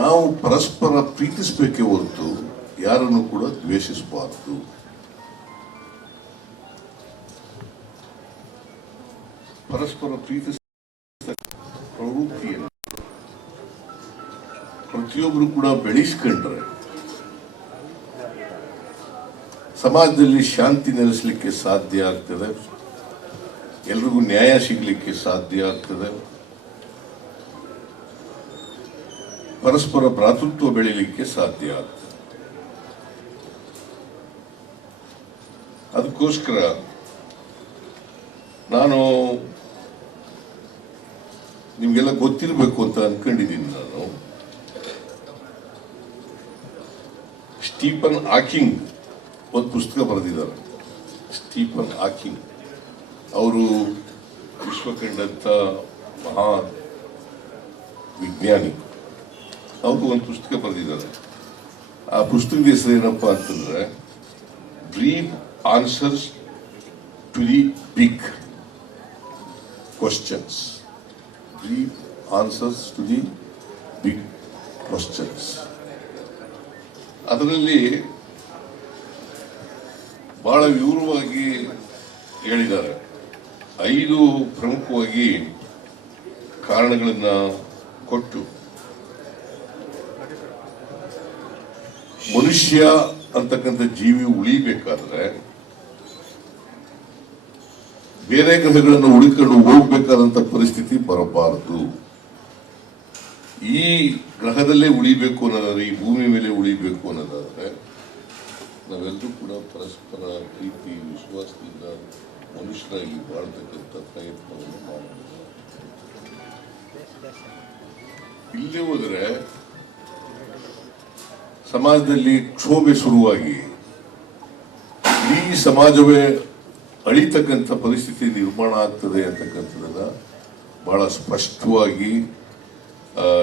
ನಾವು ಪರಸ್ಪರ ಪ್ರೀತಿಸಬೇಕೇ ಹೊರತು ಯಾರನ್ನು ಕೂಡ ದ್ವೇಷಿಸಬಾರದು. ಪರಸ್ಪರ ಪ್ರೀತಿಸ ಪ್ರವೃತ್ತಿಯನ್ನು ಪ್ರತಿಯೊಬ್ಬರು ಕೂಡ ಬೆಳೆಸ್ಕೊಂಡ್ರೆ ಸಮಾಜದಲ್ಲಿ ಶಾಂತಿ ನೆಲೆಸಲಿಕ್ಕೆ ಸಾಧ್ಯ ಆಗ್ತದೆ, ಎಲ್ರಿಗೂ ನ್ಯಾಯ ಸಿಗಲಿಕ್ಕೆ ಸಾಧ್ಯ ಆಗ್ತದೆ, ಪರಸ್ಪರ ಭ್ರಾತೃತ್ವ ಬೆಳೀಲಿಕ್ಕೆ ಸಾಧ್ಯ ಆಗ್ತದೆ. ಅದಕ್ಕೋಸ್ಕರ ನಾನು ನಿಮ್ಗೆಲ್ಲ ಗೊತ್ತಿರಬೇಕು ಅಂತ ಅನ್ಕೊಂಡಿದ್ದೀನಿ. ನಾನು ಸ್ಟೀಫನ್ ಹಾಕಿಂಗ್ ಒಂದು ಪುಸ್ತಕ ಬರೆದಿದ್ದಾರೆ. ಸ್ಟೀಫನ್ ಹಾಕಿಂಗ್ ಅವರು ವಿಶ್ವ ಕಂಡಂತ ಮಹಾ ವಿಜ್ಞಾನಿ. ಅವರು ಒಂದು ಪುಸ್ತಕ ಬರೆದಿದ್ದಾರೆ. ಆ ಪುಸ್ತಕದ ಹೆಸರು ಏನಪ್ಪಾ ಅಂತಂದ್ರೆ brief answers to the big questions. Brief answers to the big questions. ಅದರಲ್ಲಿ ಬಹಳ ವಿವರವಾಗಿ ಹೇಳಿದ್ದಾರೆ. 5 ಪ್ರಮುಖವಾಗಿ ಕಾರಣಗಳನ್ನ ಕೊಟ್ಟು ಮನುಷ್ಯ ಅಂತಕ್ಕಂಥ ಜೀವಿ ಉಳಿಬೇಕಾದ್ರೆ ಬೇರೆ ಗ್ರಹಗಳನ್ನು ಹುಡುಕೊಂಡು ಹೋಗ್ಬೇಕಾದಂತ ಪರಿಸ್ಥಿತಿ ಬರಬಾರದು. ಈ ಗ್ರಹದಲ್ಲೇ ಉಳಿಬೇಕು ಅನ್ನೋದಾದ್ರೆ, ಈ ಭೂಮಿ ಮೇಲೆ ಉಳಿಬೇಕು ಅನ್ನೋದಾದ್ರೆ ನಾವೆಲ್ಲರೂ ಕೂಡ ಪರಸ್ಪರ ಪ್ರೀತಿ ವಿಶ್ವಾಸದಿಂದ ಮನುಷ್ಯರಾಗಿ ಬಾಳ್ತಕ್ಕಂಥ ಪ್ರಯತ್ನವನ್ನು ಮಾಡಬೇಕು. ಇಲ್ಲೇ ಹೋದರೆ ಸಮಾಜದಲ್ಲಿ ಕ್ಷೋಭೆ ಶುರುವಾಗಿ ಇಡೀ ಸಮಾಜವೇ ಅಳಿತಕ್ಕಂಥ ಪರಿಸ್ಥಿತಿ ನಿರ್ಮಾಣ ಆಗ್ತದೆ ಅಂತಕ್ಕಂಥದ್ದನ್ನ ಬಹಳ ಸ್ಪಷ್ಟವಾಗಿ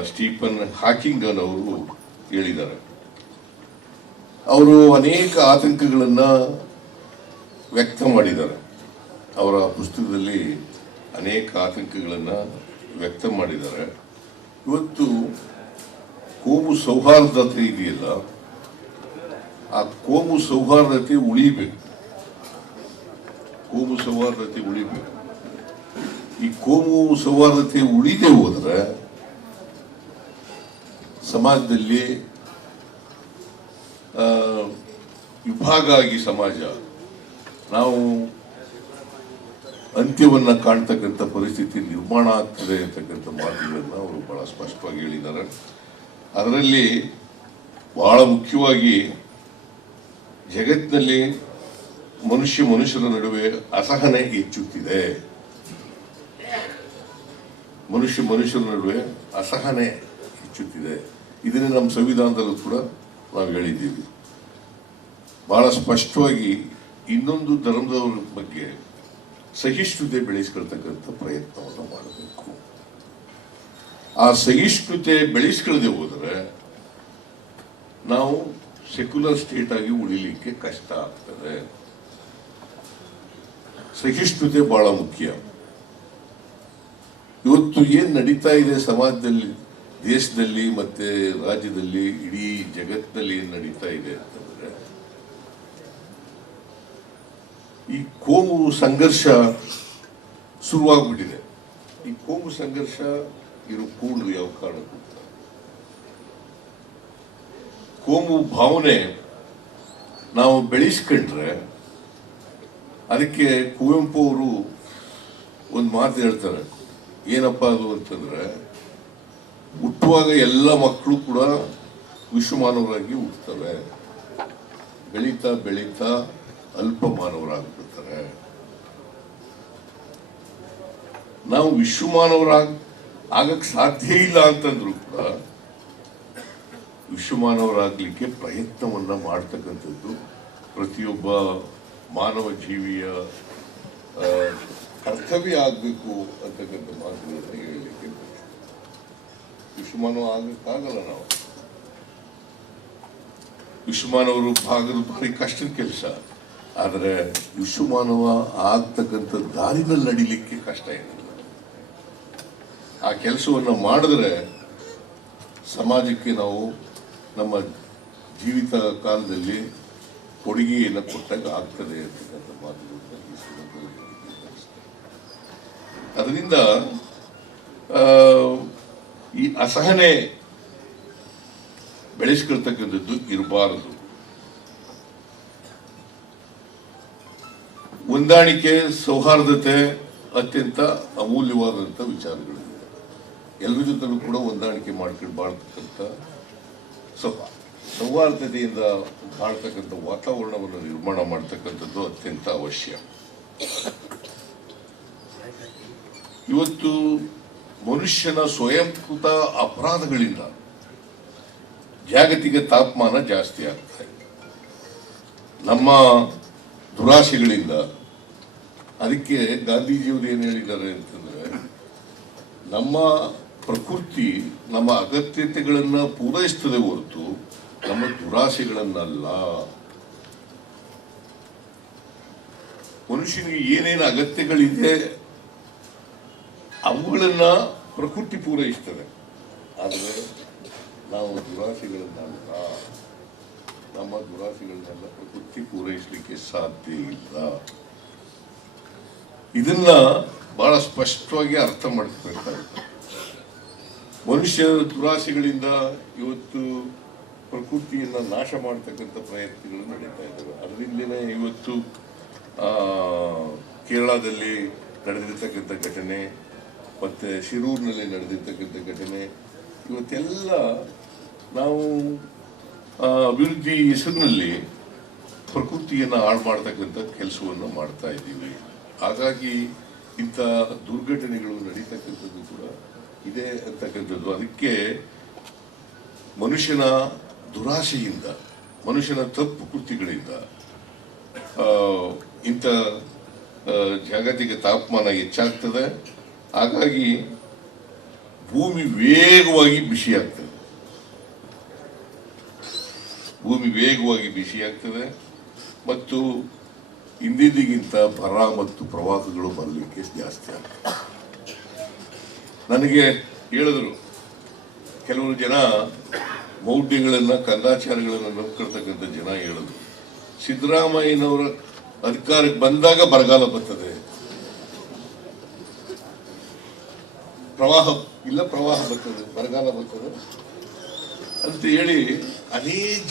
ಸ್ಟೀಫನ್ ಹಾಕಿಂಗ್ ಅವರು ಹೇಳಿದ್ದಾರೆ. ಅವರು ಅನೇಕ ಆತಂಕಗಳನ್ನ ವ್ಯಕ್ತ ಮಾಡಿದ್ದಾರೆ. ಅವರ ಪುಸ್ತಕದಲ್ಲಿ ಅನೇಕ ಆತಂಕಗಳನ್ನ ವ್ಯಕ್ತ ಮಾಡಿದ್ದಾರೆ. ಇವತ್ತು ಕೋಮು ಸೌಹಾರ್ದತೆ ಇದೆಯಲ್ಲ, ಆ ಕೋಮು ಸೌಹಾರ್ದತೆ ಉಳಿಬೇಕು. ಕೋಮು ಸೌಹಾರ್ದತೆ ಉಳಿಬೇಕು. ಈ ಕೋಮು ಸೌಹಾರ್ದತೆ ಉಳಿದೇ ಹೋದ್ರೆ ಸಮಾಜದಲ್ಲಿ ವಿಭಾಗ ಆಗಿ ಸಮಾಜ ನಾವು ಅಂತ್ಯವನ್ನ ಕಾಣ್ತಕ್ಕಂಥ ಪರಿಸ್ಥಿತಿ ನಿರ್ಮಾಣ ಆಗ್ತದೆ ಅಂತಕ್ಕಂಥ ಮಾತುಗಳನ್ನ ಅವರು ಬಹಳ ಸ್ಪಷ್ಟವಾಗಿ ಹೇಳಿದ್ದಾರೆ. ಅದರಲ್ಲಿ ಬಹಳ ಮುಖ್ಯವಾಗಿ ಜಗತ್ತಿನಲ್ಲಿ ಮನುಷ್ಯರ ನಡುವೆ ಅಸಹನೆ ಹೆಚ್ಚುತ್ತಿದೆ. ಮನುಷ್ಯರ ನಡುವೆ ಅಸಹನೆ ಹೆಚ್ಚುತ್ತಿದೆ. ಇದನ್ನೇ ನಮ್ಮ ಸಂವಿಧಾನದಲ್ಲೂ ಕೂಡ ನಾವು ಹೇಳಿದ್ದೀವಿ. ಬಹಳ ಸ್ಪಷ್ಟವಾಗಿ ಇನ್ನೊಂದು ಧರ್ಮದವರ ಬಗ್ಗೆ ಸಹಿಷ್ಣುತೆ ಬೆಳೆಸ್ಕೊಳ್ತಕ್ಕಂಥ ಪ್ರಯತ್ನವನ್ನು ಮಾಡಬೇಕು. ಆ ಸಹಿಷ್ಣುತೆ ಬೆಳೆಸ್ಕೊಳ್ಳದೆ ಹೋದರೆ ನಾವು ಸೆಕ್ಯುಲರ್ ಸ್ಟೇಟ್ ಆಗಿ ಉಳಿಲಿಕ್ಕೆ ಕಷ್ಟ ಆಗ್ತದೆ. ಸಹಿಷ್ಣುತೆ ಬಹಳ ಮುಖ್ಯ. ಇವತ್ತು ಏನ್ ನಡೀತಾ ಇದೆ ಸಮಾಜದಲ್ಲಿ, ದೇಶದಲ್ಲಿ ಮತ್ತೆ ರಾಜ್ಯದಲ್ಲಿ, ಇಡೀ ಜಗತ್ತಿನಲ್ಲಿ ಏನ್ ನಡೀತಾ ಇದೆ ಅಂತಂದ್ರೆ ಈ ಕೋಮು ಸಂಘರ್ಷ ಶುರುವಾಗ್ಬಿಟ್ಟಿದೆ. ಈ ಕೋಮು ಸಂಘರ್ಷ ಕೂಡಲು ಯಾವ ಕಾರಣಕ್ಕೂ ಕೋಮು ಭಾವನೆ ನಾವು ಬೆಳೆಸ್ಕೊಂಡ್ರೆ, ಅದಕ್ಕೆ ಕುವೆಂಪು ಅವರು ಒಂದು ಮಾತು ಹೇಳ್ತಾರೆ. ಏನಪ್ಪಾ ಅದು ಅಂತಂದ್ರೆ, ಹುಟ್ಟುವಾಗ ಎಲ್ಲ ಮಕ್ಕಳು ಕೂಡ ವಿಶ್ವಮಾನವರಾಗಿ ಹುಟ್ಟುತ್ತವೆ, ಬೆಳೀತಾ ಬೆಳೀತಾ ಅಲ್ಪ ಮಾನವರಾಗ್ಬಿಡ್ತಾರೆ. ನಾವು ಆಗಕ್ ಸಾಧ್ಯ ಇಲ್ಲ ಅಂತಂದ್ರು ಕೂಡ ವಿಶ್ವಮಾನವರಾಗ್ಲಿಕ್ಕೆ ಪ್ರಯತ್ನವನ್ನ ಮಾಡ್ತಕ್ಕಂಥದ್ದು ಪ್ರತಿಯೊಬ್ಬ ಮಾನವ ಜೀವಿಯ ಕರ್ತವ್ಯ ಆಗ್ಬೇಕು ಅಂತಕ್ಕಂಥ ಮಾತುಗಳನ್ನ ಹೇಳಲಿಕ್ಕೆ. ವಿಶ್ವಮಾನವ ಆಗಕ್ಕಾಗಲ್ಲ. ನಾವು ವಿಶ್ವಮಾನವರು ಭಾರಿ ಕಷ್ಟದ ಕೆಲಸ. ಆದರೆ ವಿಶ್ವಮಾನವ ಆಗ್ತಕ್ಕಂಥ ದಾರಿನಲ್ಲಿ ನಡಿಲಿಕ್ಕೆ ಕಷ್ಟ ಏನಿಲ್ಲ. ಆ ಕೆಲಸವನ್ನ ಮಾಡಿದ್ರೆ ಸಮಾಜಕ್ಕೆ ನಾವು ನಮ್ಮ ಜೀವಿತ ಕಾಲದಲ್ಲಿ ಕೊಡುಗೆಯನ್ನು ಕೊಟ್ಟಾಗ ಆಗ್ತದೆ ಅಂತಕ್ಕಂಥ ಮಾತುಗಳನ್ನ ಈ ಸಂದರ್ಭದಲ್ಲಿ ಅದರಿಂದ ಈ ಅಸಹನೆ ಬೆಳೆಸ್ಕೊಳ್ತಕ್ಕಂಥದ್ದು ಇರಬಾರದು. ಹೊಂದಾಣಿಕೆ, ಸೌಹಾರ್ದತೆ ಅತ್ಯಂತ ಅಮೂಲ್ಯವಾದಂಥ ವಿಚಾರಗಳಿವೆ. ಎಲ್ಲರ ಜೊತೆಲೂ ಕೂಡ ಹೊಂದಾಣಿಕೆ ಮಾಡ್ಕೊಳ್ಬಾರ್ದಕ್ಕಂಥ ಸೌಹಾರ್ದತೆಯಿಂದ ಮಾಡ್ತಕ್ಕಂಥ ವಾತಾವರಣವನ್ನು ನಿರ್ಮಾಣ ಮಾಡ್ತಕ್ಕಂಥದ್ದು ಅತ್ಯಂತ ಅವಶ್ಯ. ಇವತ್ತು ಮನುಷ್ಯನ ಸ್ವಯಂಕೃತ ಅಪರಾಧಗಳಿಂದ ಜಾಗತಿಕ ತಾಪಮಾನ ಜಾಸ್ತಿ ಆಗ್ತಾ ಇದೆ. ನಮ್ಮ ದುರಾಸೆಗಳಿಂದ. ಅದಕ್ಕೆ ಗಾಂಧೀಜಿಯವರು ಏನು ಹೇಳಿದ್ದಾರೆ ಅಂತಂದ್ರೆ, ನಮ್ಮ ಪ್ರಕೃತಿ ನಮ್ಮ ಅಗತ್ಯತೆಗಳನ್ನ ಪೂರೈಸ್ತದೆ ಹೊರತು ನಮ್ಮ ದುರಾಸೆಗಳನ್ನಲ್ಲ. ಮನುಷ್ಯನಿಗೆ ಏನೇನು ಅಗತ್ಯಗಳಿದೆ ಅವುಗಳನ್ನ ಪ್ರಕೃತಿ ಪೂರೈಸ್ತದೆ, ಆದರೆ ನಾವು ದುರಾಸೆಗಳನ್ನಲ್ಲ, ನಮ್ಮ ದುರಾಸೆಗಳನ್ನೆಲ್ಲ ಪ್ರಕೃತಿ ಪೂರೈಸಲಿಕ್ಕೆ ಸಾಧ್ಯ ಇಲ್ಲ. ಇದನ್ನ ಬಹಳ ಸ್ಪಷ್ಟವಾಗಿ ಅರ್ಥ ಮಾಡ್ಕೋಬೇಕಾಗುತ್ತೆ. ಮನುಷ್ಯ ದುರಾಸೆಗಳಿಂದ ಇವತ್ತು ಪ್ರಕೃತಿಯನ್ನ ನಾಶ ಮಾಡತಕ್ಕಂಥ ಪ್ರಯತ್ನಗಳು ನಡೀತಾ ಇದ್ದಾವೆ. ಅದರಿಂದಲೇ ಇವತ್ತು ಕೇರಳದಲ್ಲಿ ನಡೆದಿರ್ತಕ್ಕಂಥ ಘಟನೆ, ಮತ್ತೆ ಶಿರೂರಿನಲ್ಲಿ ನಡೆದಿರ್ತಕ್ಕಂಥ ಘಟನೆ, ಇವತ್ತೆಲ್ಲ ನಾವು ಅಭಿವೃದ್ಧಿ ಹೆಸರಿನಲ್ಲಿ ಪ್ರಕೃತಿಯನ್ನು ಹಾಳು ಮಾಡತಕ್ಕಂಥ ಕೆಲಸವನ್ನು ಮಾಡ್ತಾ ಇದ್ದೀವಿ. ಹಾಗಾಗಿ ಇಂಥ ದುರ್ಘಟನೆಗಳು ನಡೀತಕ್ಕಂಥದ್ದು ಕೂಡ ಇದೆ ಅಂತಕ್ಕಂಥದ್ದು. ಅದಕ್ಕೆ ಮನುಷ್ಯನ ದುರಾಸೆಯಿಂದ, ಮನುಷ್ಯನ ತಪ್ಪು ಕೃತಿಗಳಿಂದ ಇಂಥ ಜಾಗತಿಕ ತಾಪಮಾನ ಹೆಚ್ಚಾಗ್ತದೆ. ಹಾಗಾಗಿ ಭೂಮಿ ವೇಗವಾಗಿ ಬಿಸಿಯಾಗ್ತದೆ, ಭೂಮಿ ವೇಗವಾಗಿ ಬಿಸಿಯಾಗ್ತದೆ ಮತ್ತು ಹಿಂದಿಗಿಂತ ಬರ ಮತ್ತು ಪ್ರವಾಹಗಳು ಬರಲಿಕ್ಕೆ ಜಾಸ್ತಿ ಆಗ್ತದೆ. ನನಗೆ ಹೇಳಿದ್ರು ಕೆಲವರು ಜನ, ಮೌಢ್ಯಗಳನ್ನ ಕಂದಾಚಾರಗಳನ್ನು ನಂಬ್ಕೊಳ್ತಕ್ಕಂಥ ಜನ ಹೇಳಿದ್ರು, ಸಿದ್ದರಾಮಯ್ಯನವರ ಅಧಿಕಾರಕ್ಕೆ ಬಂದಾಗ ಬರಗಾಲ ಬರ್ತದೆ, ಪ್ರವಾಹ ಬರ್ತದೆ, ಬರಗಾಲ ಬರ್ತದೆ ಅಂತ ಹೇಳಿ ಅನೇಕ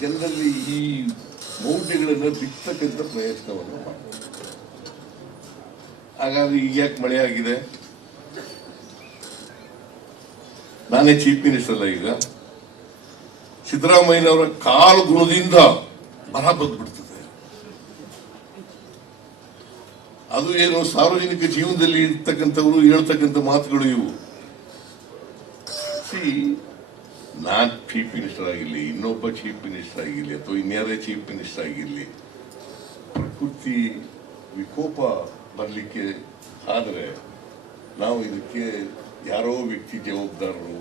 ಜನರಲ್ಲಿ ಈ ಮೌಢ್ಯಗಳನ್ನು ಬಿತ್ತಕ್ಕಂಥ ಪ್ರಯತ್ನವನ್ನು ಮಾಡ್ತಾರೆ. ಹಾಗಾದ್ರೆ ಈಗ ಯಾಕೆ ಮಳೆ ಆಗಿದೆ? ನಾನೇ ಚೀಫ್ ಮಿನಿಸ್ಟರ್ ಅಲ್ಲ, ಈಗ ಸಿದ್ದರಾಮಯ್ಯನವರ ಕಾಲು ಗುಣದಿಂದ ಬರ ಬಂದ್ಬಿಡ್ತದೆ. ಅದು ಏನು ಸಾರ್ವಜನಿಕ ಜೀವನದಲ್ಲಿ ಇರ್ತಕ್ಕಂಥವ್ರು ಹೇಳ್ತಕ್ಕಂಥ ಮಾತುಗಳು ಇವು. ನಾನ್ ಚೀಫ್ ಮಿನಿಸ್ಟರ್ ಆಗಿರ್ಲಿ, ಇನ್ನೊಬ್ಬ ಚೀಫ್ ಮಿನಿಸ್ಟರ್ ಆಗಿರ್ಲಿ, ಅಥವಾ ಇನ್ಯಾರೇ ಚೀಫ್ ಮಿನಿಸ್ಟರ್ ಆಗಿರ್ಲಿ, ಪ್ರಕೃತಿ ವಿಕೋಪ ಬರಲಿಕ್ಕೆ ಆದರೆ ನಾವು ಇದಕ್ಕೆ ಯಾರೋ ವ್ಯಕ್ತಿ ಜವಾಬ್ದಾರರು,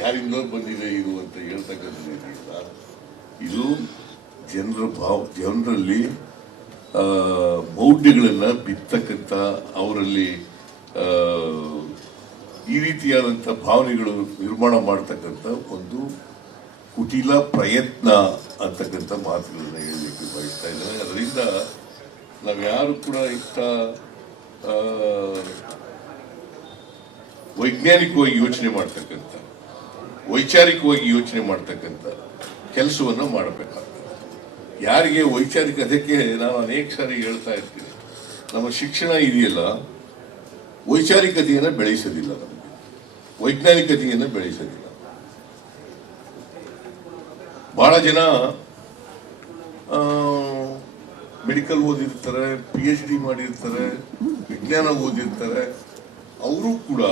ಯಾರಿಂದ ಬಂದಿದೆ ಇದು ಅಂತ ಹೇಳ್ತಕ್ಕಂಥದ್ದಿಲ್ಲ. ಇದು ಜನರಲ್ಲಿ ಮೌಢ್ಯಗಳನ್ನ ಬಿತ್ತಕ್ಕಂಥ, ಅವರಲ್ಲಿ ಈ ರೀತಿಯಾದಂಥ ಭಾವನೆಗಳು ನಿರ್ಮಾಣ ಮಾಡ್ತಕ್ಕಂಥ ಒಂದು ಕುಟಿಲ ಪ್ರಯತ್ನ ಅಂತಕ್ಕಂಥ ಮಾತುಗಳನ್ನ ಹೇಳಲಿಕ್ಕೆ ಬಯಸ್ತಾ ಇದ್ದಾರೆ. ಅದರಿಂದ ನಾವ್ಯಾರು ಕೂಡ ಇಂಥ ವೈಜ್ಞಾನಿಕವಾಗಿ ಯೋಚನೆ ಮಾಡ್ತಕ್ಕಂಥ, ವೈಚಾರಿಕವಾಗಿ ಯೋಚನೆ ಮಾಡ್ತಕ್ಕಂಥ ಕೆಲಸವನ್ನು ಮಾಡಬೇಕಾಗ್ತದೆ. ಯಾರಿಗೆ ವೈಚಾರಿಕ, ಅದಕ್ಕೆ ನಾನು ಅನೇಕ ಸಾರಿ ಹೇಳ್ತಾ ಇರ್ತೀನಿ, ನಮ್ಮ ಶಿಕ್ಷಣ ಇದೆಯಲ್ಲ ವೈಚಾರಿಕತೆಯನ್ನು ಬೆಳೆಸೋದಿಲ್ಲ, ನಮಗೆ ವೈಜ್ಞಾನಿಕತೆಯನ್ನು ಬೆಳೆಸೋದಿಲ್ಲ. ಬಹಳ ಜನ ಮೆಡಿಕಲ್ ಓದಿರ್ತಾರೆ, PhD ಮಾಡಿರ್ತಾರೆ, ವಿಜ್ಞಾನ ಓದಿರ್ತಾರೆ, ಅವರು ಕೂಡ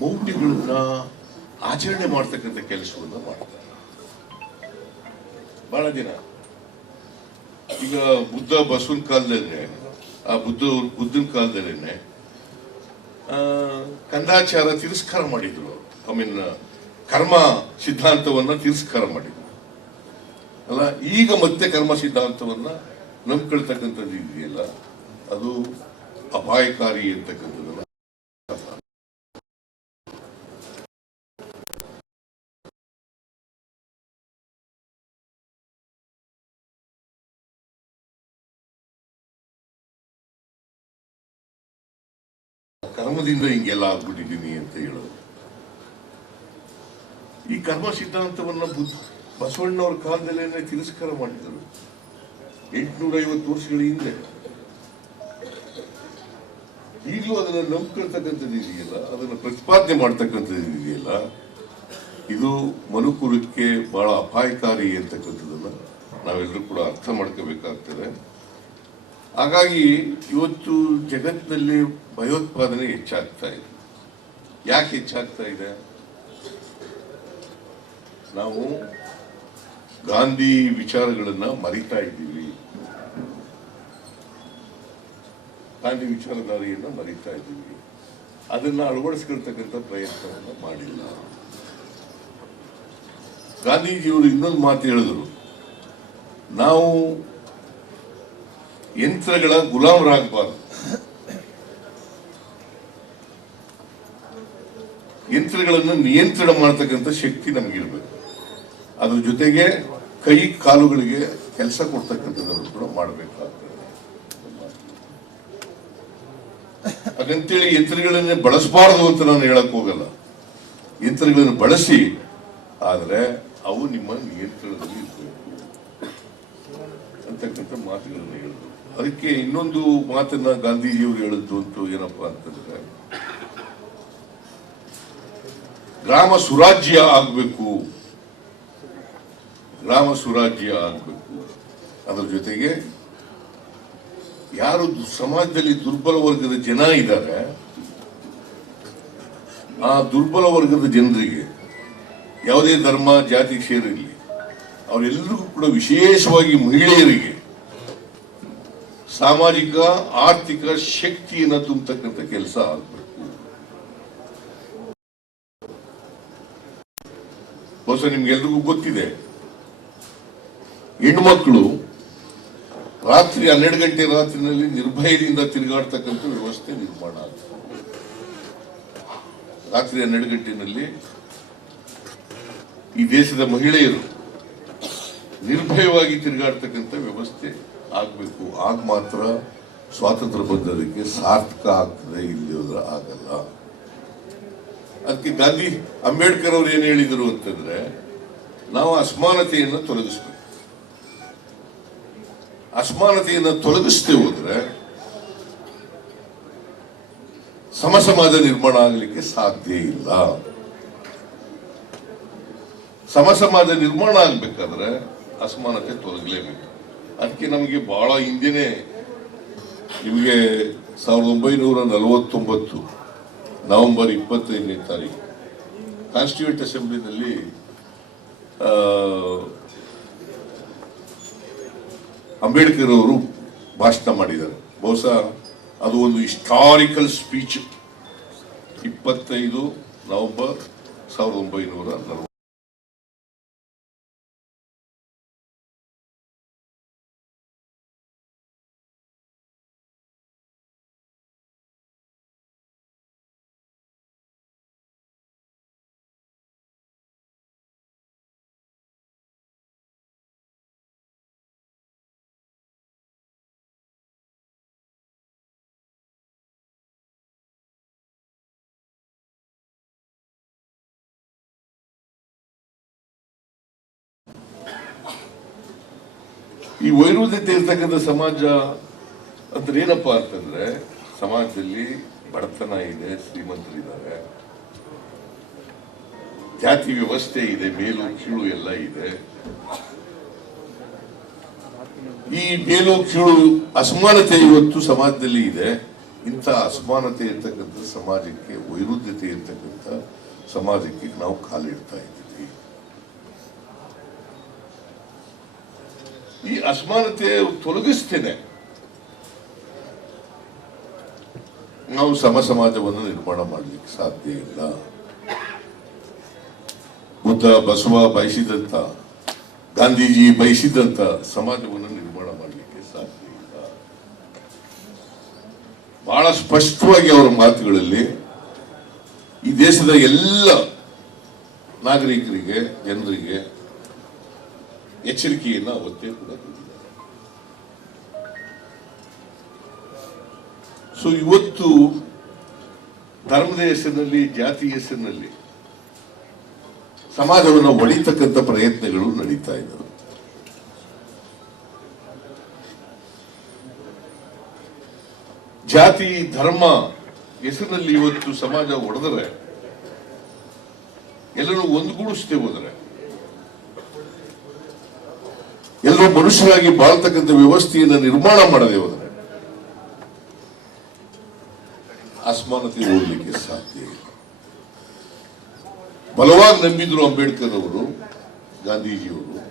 ಮೌಢ್ಯಗಳನ್ನ ಆಚರಣೆ ಮಾಡ್ತಕ್ಕಂಥ ಕೆಲಸವನ್ನು ಮಾಡ್ತಾರೆ. ಬಹಳ ಜನ ಈಗ ಬುದ್ಧ ಬಸವನ ಕಾಲದಲ್ಲೇ, ಆ ಬುದ್ಧನ ಕಾಲದಲ್ಲೇನೆ ಕಂದಾಚಾರ ತಿರಸ್ಕಾರ ಮಾಡಿದ್ರು. ಕರ್ಮ ಸಿದ್ಧಾಂತವನ್ನ ತಿರಸ್ಕಾರ ಮಾಡಿದ್ರು ಅಲ್ಲ. ಈಗ ಮತ್ತೆ ಕರ್ಮ ಸಿದ್ಧಾಂತವನ್ನ ನಂಬ್ಕೊಳ್ತಕ್ಕಂಥದ್ದು ಇದೆಯಲ್ಲ, ಅದು ಅಪಾಯಕಾರಿ ಅಂತಕ್ಕಂಥದ್ದನ್ನ ಕರ್ಮದಿಂದ ಹಿಂಗೆಲ್ಲ ಆಗ್ಬಿಟ್ಟಿದ್ದೀನಿ ಅಂತ ಹೇಳೋದು. ಈ ಕರ್ಮ ಸಿದ್ಧಾಂತವನ್ನ ಬಸವಣ್ಣವ್ರ ಕಾಲದಲ್ಲೇನೆ ತಿರಸ್ಕಾರ ಮಾಡಿದರು 850 ವರ್ಷಗಳ ಹಿಂದೆ. ಈಗಲೂ ಅದನ್ನ ನಂಬ್ಕೊಳ್ತಕ್ಕಂಥದ್ದು ಇದೆಯಲ್ಲ, ಅದನ್ನ ಪ್ರತಿಪಾದನೆ ಮಾಡ್ತಕ್ಕಂಥದ್ದು ಇದೆಯಲ್ಲ, ಇದು ಮನುಕುಲಕ್ಕೆ ಬಹಳ ಅಪಾಯಕಾರಿ ಅಂತಕ್ಕಂಥದ್ದನ್ನ ನಾವೆಲ್ಲರೂ ಕೂಡ ಅರ್ಥ ಮಾಡ್ಕೋಬೇಕಾಗ್ತದೆ. ಹಾಗಾಗಿ ಇವತ್ತು ಜಗತ್ತಿನಲ್ಲಿ ಭಯೋತ್ಪಾದನೆ ಹೆಚ್ಚಾಗ್ತಾ ಇದೆ. ಯಾಕೆ ಹೆಚ್ಚಾಗ್ತಾ ಇದೆ? ನಾವು ಗಾಂಧಿ ವಿಚಾರಗಳನ್ನ ಮರಿತಾ ಇದ್ದೀವಿ, ಗಾಂಧಿ ವಿಚಾರಧಾರೆಯನ್ನ ಮರಿತಾ ಇದ್ದೀವಿ, ಅದನ್ನ ಅಳವಡಿಸ್ಕೊಳ್ತಕ್ಕಂಥ ಪ್ರಯತ್ನವನ್ನ ಮಾಡಿಲ್ಲ. ಗಾಂಧೀಜಿಯವರು ಇನ್ನೊಂದು ಮಾತು ಹೇಳಿದ್ರು, ನಾವು ಯಂತ್ರಗಳ ಗುಲಾಮರಾಗಬಾರದು, ಯಂತ್ರಗಳನ್ನು ನಿಯಂತ್ರಣ ಮಾಡತಕ್ಕಂಥ ಶಕ್ತಿ ನಮಗಿರ್ಬೇಕು, ಅದ್ರ ಜೊತೆಗೆ ಕೈ ಕಾಲುಗಳಿಗೆ ಕೆಲಸ ಕೊಡ್ತಕ್ಕಂಥದ್ದನ್ನು ಕೂಡ ಮಾಡಬೇಕಾಗ್ತದೆ. ಹಾಗಂತೇಳಿ ಯಂತ್ರಗಳನ್ನೇ ಬಳಸಬಾರದು ಅಂತ ನಾನು ಹೇಳಕ್ ಹೋಗಲ್ಲ. ಯಂತ್ರಗಳನ್ನು ಬಳಸಿ, ಆದರೆ ಅವು ನಿಮ್ಮ ನಿಯಂತ್ರಣದಲ್ಲಿ ಇರಬೇಕು ಅಂತಕ್ಕಂಥ ಮಾತುಗಳನ್ನು ಹೇಳಿದ್ರು. ಅದಕ್ಕೆ ಇನ್ನೊಂದು ಮಾತನ್ನ ಗಾಂಧೀಜಿಯವರು ಹೇಳಿದ್ದು ಅಂತ ಏನಪ್ಪಾ ಅಂತಂದ್ರೆ, ಗ್ರಾಮ ಸುರಾಜ್ಯ ಆಗ್ಬೇಕು, ಗ್ರಾಮ ಸುರಾಜ್ಯ ಆಗ್ಬೇಕು. ಅದರ ಜೊತೆಗೆ ಯಾರು ಸಮಾಜದಲ್ಲಿ ದುರ್ಬಲ ವರ್ಗದ ಜನ ಇದ್ದಾರೆ, ಆ ದುರ್ಬಲ ವರ್ಗದ ಜನರಿಗೆ ಯಾವುದೇ ಧರ್ಮ ಜಾತಿ ಸೇರಿರಲಿ, ಅವರೆಲ್ಲರಿಗೂ ಕೂಡ ವಿಶೇಷವಾಗಿ ಮಹಿಳೆಯರಿಗೆ ಸಾಮಾಜಿಕ ಆರ್ಥಿಕ ಶಕ್ತಿಯನ್ನು ತುಂಬತಕ್ಕಂಥ ಕೆಲಸ ಆಗಬೇಕು. ಬಹುಶಃ ನಿಮ್ಗೆಲ್ರಿಗೂ ಗೊತ್ತಿದೆ, ಹೆಣ್ಮಕ್ಳು ರಾತ್ರಿ 12 ಗಂಟೆ ರಾತ್ರಿನಲ್ಲಿ ನಿರ್ಭಯದಿಂದ ತಿರುಗಾಡ್ತಕ್ಕಂಥ ವ್ಯವಸ್ಥೆ ನಿರ್ಮಾಣ ಆಗುತ್ತೆ. ರಾತ್ರಿ 12 ಗಂಟೆನಲ್ಲಿ ಈ ದೇಶದ ಮಹಿಳೆಯರು ನಿರ್ಭಯವಾಗಿ ತಿರುಗಾಡ್ತಕ್ಕಂಥ ವ್ಯವಸ್ಥೆ ಆಗ್ಬೇಕು. ಆಗ ಮಾತ್ರ ಸ್ವಾತಂತ್ರ್ಯ ಬಂದದಕ್ಕೆ ಸಾರ್ಥಕ ಆಗ್ತದೆ, ಇಲ್ಲದಿದ್ರೆ ಆಗಲ್ಲ. ಅದಕ್ಕೆ ಗಾಂಧಿ ಅಂಬೇಡ್ಕರ್ ಅವರು ಏನ್ ಹೇಳಿದರು ಅಂತಂದ್ರೆ, ನಾವು ಅಸಮಾನತೆಯನ್ನು ತೊಲಗಿಸ್ಬೇಕು. ಅಸಮಾನತೆಯನ್ನು ತೊಲಗಿಸದೆ ಹೋದ್ರೆ ಸಮಸಮಾಜ ನಿರ್ಮಾಣ ಆಗಲಿಕ್ಕೆ ಸಾಧ್ಯ ಇಲ್ಲ. ಸಮಸಮಾಜ ನಿರ್ಮಾಣ ಆಗ್ಬೇಕಾದ್ರೆ ಅಸಮಾನತೆ ತೊಲಗಲೇಬೇಕು. ಅದಕ್ಕೆ ನಮಗೆ ಬಹಳ ಹಿಂದೆನೆ, ನಿಮಗೆ 1949 ನವೆಂಬರ್ 25ನೇ ತಾರೀಕು ಕಾನ್ಸ್ಟಿಟ್ಯೂಂಟ್ ಅಸೆಂಬ್ಲಿನಲ್ಲಿ ಅಂಬೇಡ್ಕರ್ ಅವರು ಭಾಷಣ ಮಾಡಿದ್ದಾರೆ. ಬಹುಶಃ ಅದು ಒಂದು ಹಿಸ್ಟಾರಿಕಲ್ ಸ್ಪೀಚ್. 25 ನವೆಂಬರ್ 1940. ಈ ವೈರುಧ್ಯತೆ ಇರ್ತಕ್ಕಂಥ ಸಮಾಜ ಅಂದ್ರೆ ಏನಪ್ಪಾ ಅಂತಂದ್ರೆ, ಸಮಾಜದಲ್ಲಿ ಬಡತನ ಇದೆ, ಶ್ರೀಮಂತರಿದ್ದಾರೆ, ಜಾತಿ ವ್ಯವಸ್ಥೆ ಇದೆ, ಮೇಲು ಕೀಳು ಎಲ್ಲ ಇದೆ. ಈ ಮೇಲು ಕೀಳು ಅಸಮಾನತೆ ಇವತ್ತು ಸಮಾಜದಲ್ಲಿ ಇದೆ. ಇಂಥ ಅಸಮಾನತೆ ಇರ್ತಕ್ಕಂಥ ಸಮಾಜಕ್ಕೆ, ವೈರುಧ್ಯತೆ ಇರ್ತಕ್ಕಂಥ ಸಮಾಜಕ್ಕೆ ನಾವು ಕಾಲಿಡ್ತಾ ಇದ್ದೀವಿ. ಈ ಅಸಮಾನತೆ ತೊಲಗಿಸ್ತೇನೆ ನಾವು ಸಮ ಸಮಾಜವನ್ನು ನಿರ್ಮಾಣ ಮಾಡಲಿಕ್ಕೆ ಸಾಧ್ಯ ಇಲ್ಲ. ಬುದ್ಧ ಬಸವ ಬಯಸಿದಂತ, ಗಾಂಧೀಜಿ ಬಯಸಿದಂತ ಸಮಾಜವನ್ನು ನಿರ್ಮಾಣ ಮಾಡಲಿಕ್ಕೆ ಸಾಧ್ಯ ಇಲ್ಲ. ಬಹಳ ಸ್ಪಷ್ಟವಾಗಿ ಅವರ ಮಾತುಗಳಲ್ಲಿ ಈ ದೇಶದ ಎಲ್ಲ ನಾಗರಿಕರಿಗೆ, ಜನರಿಗೆ ಎಚ್ಚರಿಕೆಯನ್ನ ಅವತ್ತೇ ಕೂಡ ಕೊಟ್ಟಿದ್ದಾರೆ. ಸೊ ಇವತ್ತು ಧರ್ಮದ ಹೆಸರಿನಲ್ಲಿ, ಜಾತಿ ಹೆಸರಿನಲ್ಲಿ ಸಮಾಜವನ್ನು ಒಳಿತಕ್ಕಂಥ ಪ್ರಯತ್ನಗಳು ನಡೀತಾ ಇದ್ದವು. ಜಾತಿ ಧರ್ಮ ಹೆಸರಿನಲ್ಲಿ ಇವತ್ತು ಸಮಾಜ ಒಡೆದರೆ, ಎಲ್ಲರೂ ಒಂದುಗೂಡಿಸದೆ ಹೋದರೆ, ಎಲ್ಲರೂ ಮನುಷ್ಯರಾಗಿ ಬಾಳ್ತಕ್ಕಂಥ ವ್ಯವಸ್ಥೆಯನ್ನು ನಿರ್ಮಾಣ ಮಾಡದೆ ಹೋದರೆ ಅಸಮಾನತೆ ಹೋಗ್ಲಿಕ್ಕೆ ಸಾಧ್ಯ ಇಲ್ಲ. ಬಲವಾಗಿ ನಂಬಿದ್ರು ಅಂಬೇಡ್ಕರ್ ಅವರು, ಗಾಂಧೀಜಿಯವರು.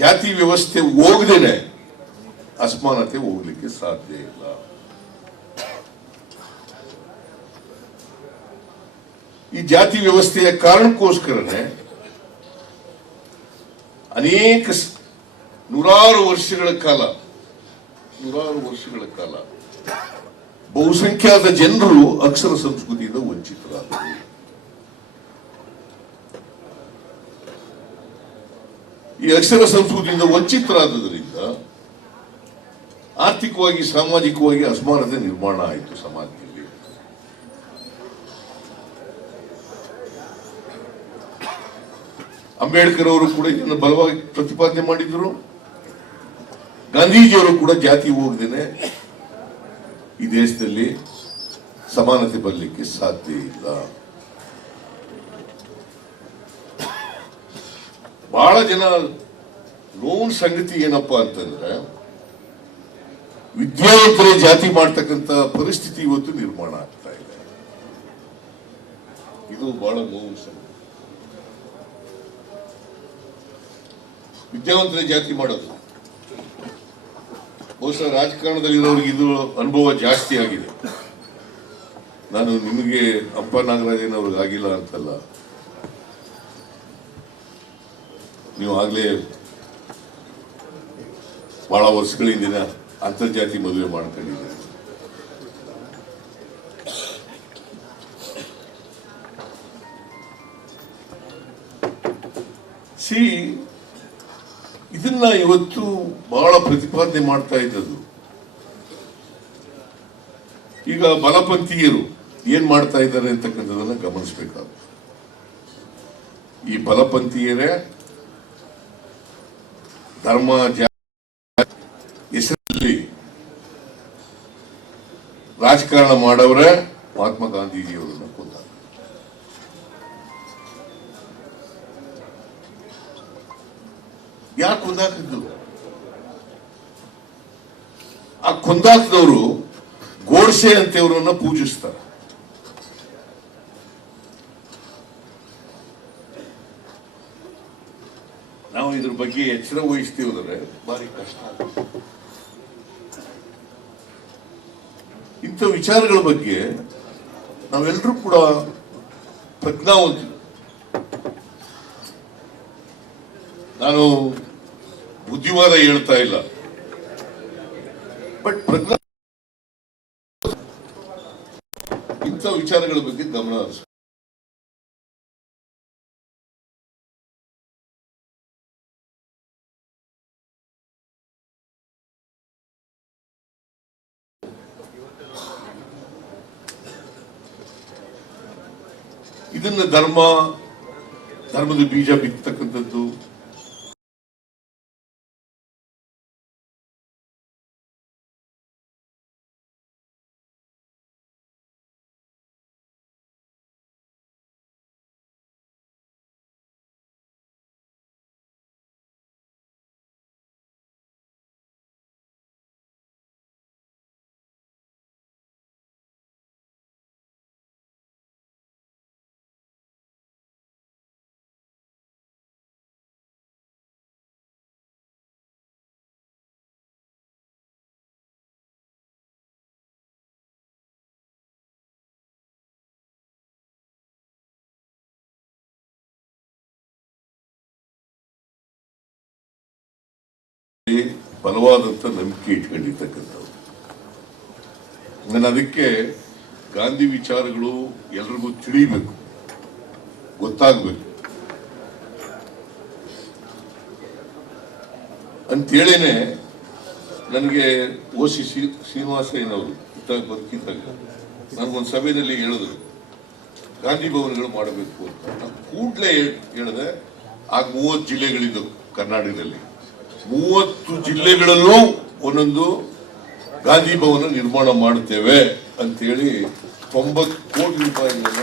ಜಾತಿ ವ್ಯವಸ್ಥೆ ಹೋಗದೇನೆ ಅಸಮಾನತೆ ಹೋಗ್ಲಿಕ್ಕೆ ಸಾಧ್ಯ ಇಲ್ಲ. ಈ ಜಾತಿ ವ್ಯವಸ್ಥೆಯ ಕಾರಣಕ್ಕೋಸ್ಕರನೇ ಅನೇಕ ನೂರಾರು ವರ್ಷಗಳ ಕಾಲ ಬಹುಸಂಖ್ಯಾತ ಜನರು ಅಕ್ಷರ ಸಂಸ್ಕೃತಿಯಿಂದ ವಂಚಿತರಾದರು. ಈ ಅಕ್ಷರ ಸಂಸ್ಕೃತಿಯಿಂದ ವಂಚಿತರಾದರಿಂದ ಆರ್ಥಿಕವಾಗಿ, ಸಾಮಾಜಿಕವಾಗಿ ಅಸಮಾನತೆ ನಿರ್ಮಾಣ ಆಯಿತು ಸಮಾಜದಲ್ಲಿ. ಅಂಬೇಡ್ಕರ್ ಅವರು ಕೂಡ ಇದನ್ನು ಬಲವಾಗಿ ಪ್ರತಿಪಾದನೆ ಮಾಡಿದ್ರು. ಗಾಂಧೀಜಿಯವರು ಕೂಡ ಜಾತಿ ಹೋಗದೇನೆ ಈ ದೇಶದಲ್ಲಿ ಸಮಾನತೆ ಬರಲಿಕ್ಕೆ ಸಾಧ್ಯ ಇಲ್ಲ. ಬಹಳ ಜನ ನೋವಿನ ಸಂಗತಿ ಏನಪ್ಪಾ ಅಂತಂದ್ರೆ, ವಿದ್ಯಾವಂತರೇ ಜಾತಿ ಮಾಡ್ತಕ್ಕಂಥ ಪರಿಸ್ಥಿತಿ ಇವತ್ತು ನಿರ್ಮಾಣ ಆಗ್ತಾ ಇದೆ. ಇದು ಬಹಳ ನೋವಿನ ಸಂಗತಿ. ವಿದ್ಯಾವಂತರೇ ಜಾತಿ ಮಾಡೋದು. ಬಹುಶಃ ರಾಜಕಾರಣದಲ್ಲಿರೋರಿಗೆ ಇದು ಅನುಭವ ಜಾಸ್ತಿ ಆಗಿದೆ. ನಾನು ನಿಮಗೆ ಅಪ್ಪ ನಾಗರಾಜನ್ ಅವ್ರಿಗೆ ಆಗಿಲ್ಲ ಅಂತಲ್ಲ, ನೀವು ಆಗ್ಲೇ ಬಹಳ ವರ್ಷಗಳಿಂದ ಅಂತರ್ಜಾತಿ ಮದುವೆ ಮಾಡ್ಕೊಂಡಿದ್ದೀರಿ. ಇದನ್ನ ಇವತ್ತು ಬಹಳ ಪ್ರತಿಪಾದನೆ ಮಾಡ್ತಾ ಇದ್ದದ್ದು. ಈಗ ಬಲಪಂಥೀಯರು ಏನ್ ಮಾಡ್ತಾ ಇದ್ದಾರೆ ಅಂತಕ್ಕಂಥದನ್ನ ಗಮನಿಸಬೇಕಾಗುತ್ತೆ. ಈ ಬಲಪಂಥೀಯರೇ ಧರ್ಮ ಹೆಸರಲ್ಲಿ ರಾಜಕಾರಣ ಮಾಡವರೇ ಮಹಾತ್ಮ ಗಾಂಧೀಜಿಯವರನ್ನು ಕೊಂದ. ಯಾಕೆ ಕೊಂದಾಕಿದ್ದು? ಆ ಕೊಂದಾಕಿದವರು ಗೋಡ್ಸೆ ಅಂತೇವರನ್ನ ಪೂಜಿಸ್ತಾರೆ. ನಾವು ಇದ್ರ ಬಗ್ಗೆ ಎಚ್ಚರ ವಹಿಸ್ತೀವಂದ್ರೆ ಭಾರಿ ಕಷ್ಟ. ಇಂಥ ವಿಚಾರಗಳ ಬಗ್ಗೆ ನಾವೆಲ್ಲರೂ ಕೂಡ ಪ್ರಜ್ಞಾವಂತರು. ನಾನು ಬುದ್ಧಿವಾದ ಹೇಳ್ತಾ ಇಲ್ಲ, ಬಟ್ ಪ್ರಜ್ಞಾ ಇಂಥ ವಿಚಾರಗಳ ಬಗ್ಗೆ ಗಮನ ಹರಿಸ. ಇದನ್ನ ಧರ್ಮದ ಬೀಜ ಬಿತ್ತಕ್ಕಂಥದ್ದು, ಬಲವಾದಂತ ನಂಬಿಕೆ ಇಟ್ಕೊಂಡಿರ್ತಕ್ಕಂಥದ್ದು. ನಾನು ಅದಕ್ಕೆ ಗಾಂಧಿ ವಿಚಾರಗಳು ಎಲ್ರಿಗೂ ತಿಳಿಬೇಕು, ಗೊತ್ತಾಗಬೇಕು ಅಂತೇಳೇನೆ ನನಗೆ ಓ ಸಿ ಶ್ರೀನಿವಾಸಯ್ಯನವರು ಬದುಕಿದ್ದಾಗ ನನಗೊಂದು ಸಭೆಯಲ್ಲಿ ಹೇಳಿದ್ರು ಗಾಂಧಿ ಭವನಗಳು ಮಾಡಬೇಕು ಅಂತ. ನಾನು ಕೂಡಲೇ ಹೇಳಿದೆ. ಆಗ 30 ಜಿಲ್ಲೆಗಳಿದ್ದವು ಕರ್ನಾಟಕದಲ್ಲಿ. 30 ಜಿಲ್ಲೆಗಳಲ್ಲೂ ಒಂದೊಂದು ಗಾಂಧಿ ಭವನ ನಿರ್ಮಾಣ ಮಾಡುತ್ತೇವೆ ಅಂತೇಳಿ 90 ಕೋಟಿ ರೂಪಾಯಿಗಳನ್ನ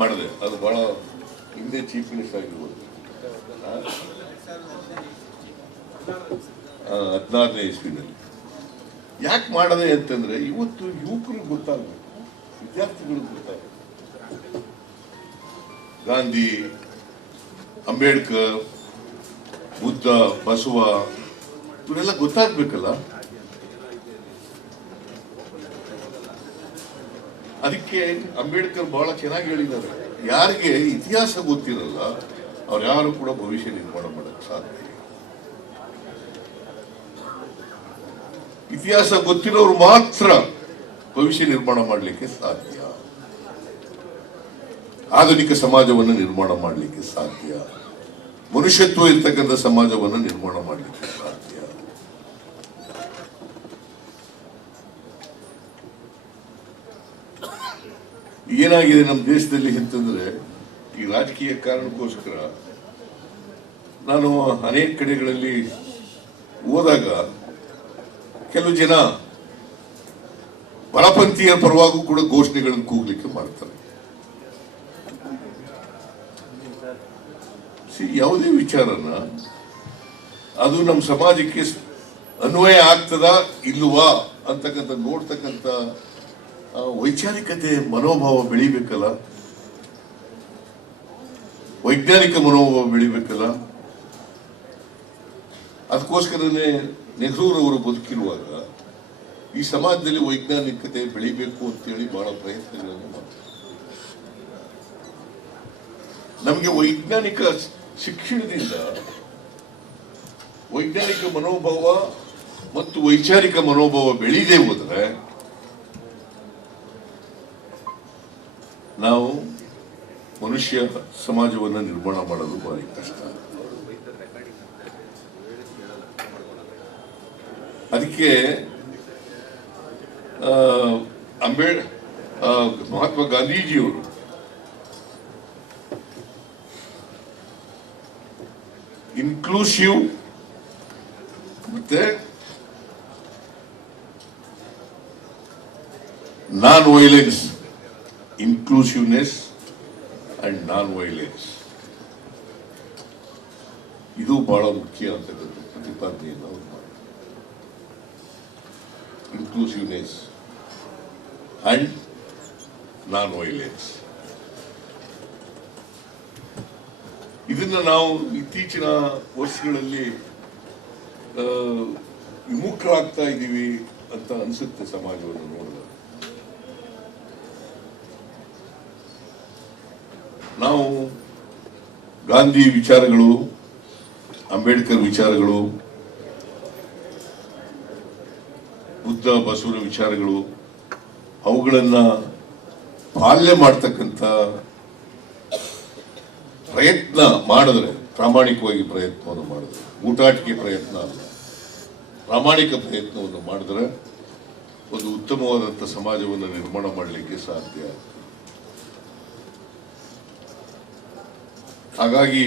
ಮಾಡಿದೆ. ಅದು ಬಹಳ ಹಿಂದೆ ಚೀಫ್ ಮಿನಿಸ್ಟರ್ ಆಗಿರ್ಬೋದು, 16ನೇ ಇಸ್ವಿನಲ್ಲಿ. ಯಾಕೆ ಮಾಡದೆ ಅಂತಂದ್ರೆ ಇವತ್ತು ಯುವಕರಿಗೆ ಗೊತ್ತಾಗಬೇಕು, ವಿದ್ಯಾರ್ಥಿಗಳಿಗೆ ಗೊತ್ತಾಗಬೇಕು. ಗಾಂಧಿ, ಅಂಬೇಡ್ಕರ್, ಬುದ್ಧ, ಬಸವ ಇವರೆಲ್ಲ ಗೊತ್ತಾಗ್ಬೇಕಲ್ಲ. ಅದಕ್ಕೆ ಅಂಬೇಡ್ಕರ್ ಬಹಳ ಚೆನ್ನಾಗಿ ಹೇಳಿದ್ದಾರೆ, ಯಾರಿಗೆ ಇತಿಹಾಸ ಗೊತ್ತಿರಲ್ಲ ಅವ್ರು ಯಾರು ಕೂಡ ಭವಿಷ್ಯ ನಿರ್ಮಾಣ ಮಾಡಕ್ಕೆ ಸಾಧ್ಯ. ಇತಿಹಾಸ ಗೊತ್ತಿರೋರು ಮಾತ್ರ ಭವಿಷ್ಯ ನಿರ್ಮಾಣ ಮಾಡಲಿಕ್ಕೆ ಸಾಧ್ಯ, ಆಧುನಿಕ ಸಮಾಜವನ್ನು ನಿರ್ಮಾಣ ಮಾಡಲಿಕ್ಕೆ ಸಾಧ್ಯ, ಮನುಷ್ಯತ್ವ ಇರ್ತಕ್ಕಂಥ ಸಮಾಜವನ್ನು ನಿರ್ಮಾಣ ಮಾಡಲಿಕ್ಕೆ ಸಾಧ್ಯ. ಏನಾಗಿದೆ ನಮ್ಮ ದೇಶದಲ್ಲಿ ಅಂತಂದ್ರೆ, ಈ ರಾಜಕೀಯ ಕಾರಣಕ್ಕೋಸ್ಕರ ನಾನು ಅನೇಕ ಕಡೆಗಳಲ್ಲಿ ಹೋದಾಗ ಕೆಲವು ಜನ ಬಲಪಂಥೀಯರ ಪರವಾಗೂ ಕೂಡ ಘೋಷಣೆಗಳನ್ನು ಕೂಗ್ಲಿಕ್ಕೆ ಮಾಡ್ತಾರೆ. ಯಾವುದೇ ವಿಚಾರನ ಅದು ನಮ್ಮ ಸಮಾಜಕ್ಕೆ ಅನ್ವಯ ಆಗ್ತದಾ ಇಲ್ವಾ ಅಂತಕ್ಕಂಥ ನೋಡ್ತಕ್ಕಂಥ ವೈಚಾರಿಕತೆ ಮನೋಭಾವ ಬೆಳಿಬೇಕಲ್ಲ, ವೈಜ್ಞಾನಿಕ ಮನೋಭಾವ ಬೆಳಿಬೇಕಲ್ಲ. ಅದಕ್ಕೋಸ್ಕರನೇ ನೆಹರೂರವರು ಬದುಕಿರುವಾಗ ಈ ಸಮಾಜದಲ್ಲಿ ವೈಜ್ಞಾನಿಕತೆ ಬೆಳಿಬೇಕು ಅಂತೇಳಿ ಬಹಳ ಪ್ರಯತ್ನಗಳನ್ನು ಮಾಡ್ತಾರೆ. ನಮಗೆ ವೈಜ್ಞಾನಿಕ ಶಿಕ್ಷಣದಿಂದ ವೈಜ್ಞಾನಿಕ ಮನೋಭಾವ ಮತ್ತು ವೈಚಾರಿಕ ಮನೋಭಾವ ಬೆಳೀದೇ ಹೋದರೆ ನಾವು ಮನುಷ್ಯ ಸಮಾಜವನ್ನು ನಿರ್ಮಾಣ ಮಾಡಲು ಭಾರಿ ಕಷ್ಟ. ಅದಕ್ಕೆ ಮಹಾತ್ಮ ಗಾಂಧೀಜಿಯವರು ಇನ್ಕ್ಲೂಸಿವ್ ಮತ್ತೆ non violence, inclusiveness and non violence, ಇದು ಬಹಳ ಮುಖ್ಯ ಅಂತಕ್ಕಂಥ ಪ್ರತಿಪಾದನೆಯನ್ನು ಅವರು ಮಾಡಿದ್ದಾರೆ. ಇನ್ಕ್ಲೂಸಿವ್ನೆಸ್ ಅಂಡ್ ನಾನ್ ವೈಲೆನ್ಸ್, ಇದನ್ನ ನಾವು ಇತ್ತೀಚಿನ ವರ್ಷಗಳಲ್ಲಿ ವಿಮುಖರಾಗ್ತಾ ಇದ್ದೀವಿ ಅಂತ ಅನ್ಸುತ್ತೆ ಸಮಾಜವನ್ನು ನೋಡಿದಾಗ. ನಾವು ಗಾಂಧಿ ವಿಚಾರಗಳು, ಅಂಬೇಡ್ಕರ್ ವಿಚಾರಗಳು, ಬುದ್ಧ ಬಸವನ ವಿಚಾರಗಳು, ಅವುಗಳನ್ನ ಪಾಲನೆ ಮಾಡ್ತಕ್ಕಂಥ ಪ್ರಯತ್ನ ಮಾಡಿದ್ರೆ, ಪ್ರಾಮಾಣಿಕವಾಗಿ ಪ್ರಯತ್ನವನ್ನು ಮಾಡಿದ್ರೆ, ಊಟಾಟಿಕೆ ಪ್ರಯತ್ನ ಅಲ್ಲ, ಪ್ರಾಮಾಣಿಕ ಪ್ರಯತ್ನವನ್ನು ಮಾಡಿದ್ರೆ ಒಂದು ಉತ್ತಮವಾದಂಥ ಸಮಾಜವನ್ನು ನಿರ್ಮಾಣ ಮಾಡಲಿಕ್ಕೆ ಸಾಧ್ಯ. ಹಾಗಾಗಿ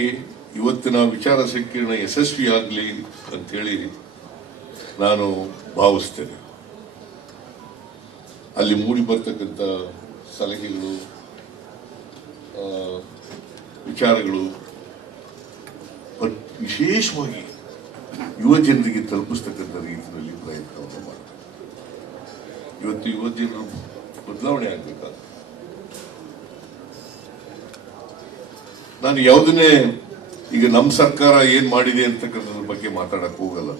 ಇವತ್ತಿನ ವಿಚಾರ ಸಂಕಿರಣ ಯಶಸ್ವಿಯಾಗಲಿ ಅಂತೇಳಿ ನಾನು ಭಾವಿಸ್ತೇನೆ. ಅಲ್ಲಿ ಮೂಡಿ ಬರ್ತಕ್ಕಂಥ ಸಲಹೆಗಳು, ವಿಚಾರಗಳು ವಿಶೇಷವಾಗಿ ಯುವ ಜನರಿಗೆ ತಲುಪಿಸ್ತಕ್ಕಂಥ ರೀತಿಯಲ್ಲಿ ಪ್ರಯತ್ನವನ್ನು ಮಾಡ್ತಾರೆ. ಇವತ್ತು ಯುವ ಜನರು ಬದಲಾವಣೆ ಆಗ್ಬೇಕಾದ್ರೆ ನಾನು ಯಾವುದನ್ನೇ ಈಗ ನಮ್ಮ ಸರ್ಕಾರ ಏನ್ ಮಾಡಿದೆ ಅಂತಕ್ಕಂಥದ್ರ ಬಗ್ಗೆ ಮಾತಾಡಕ್ ಹೋಗಲ್ಲ.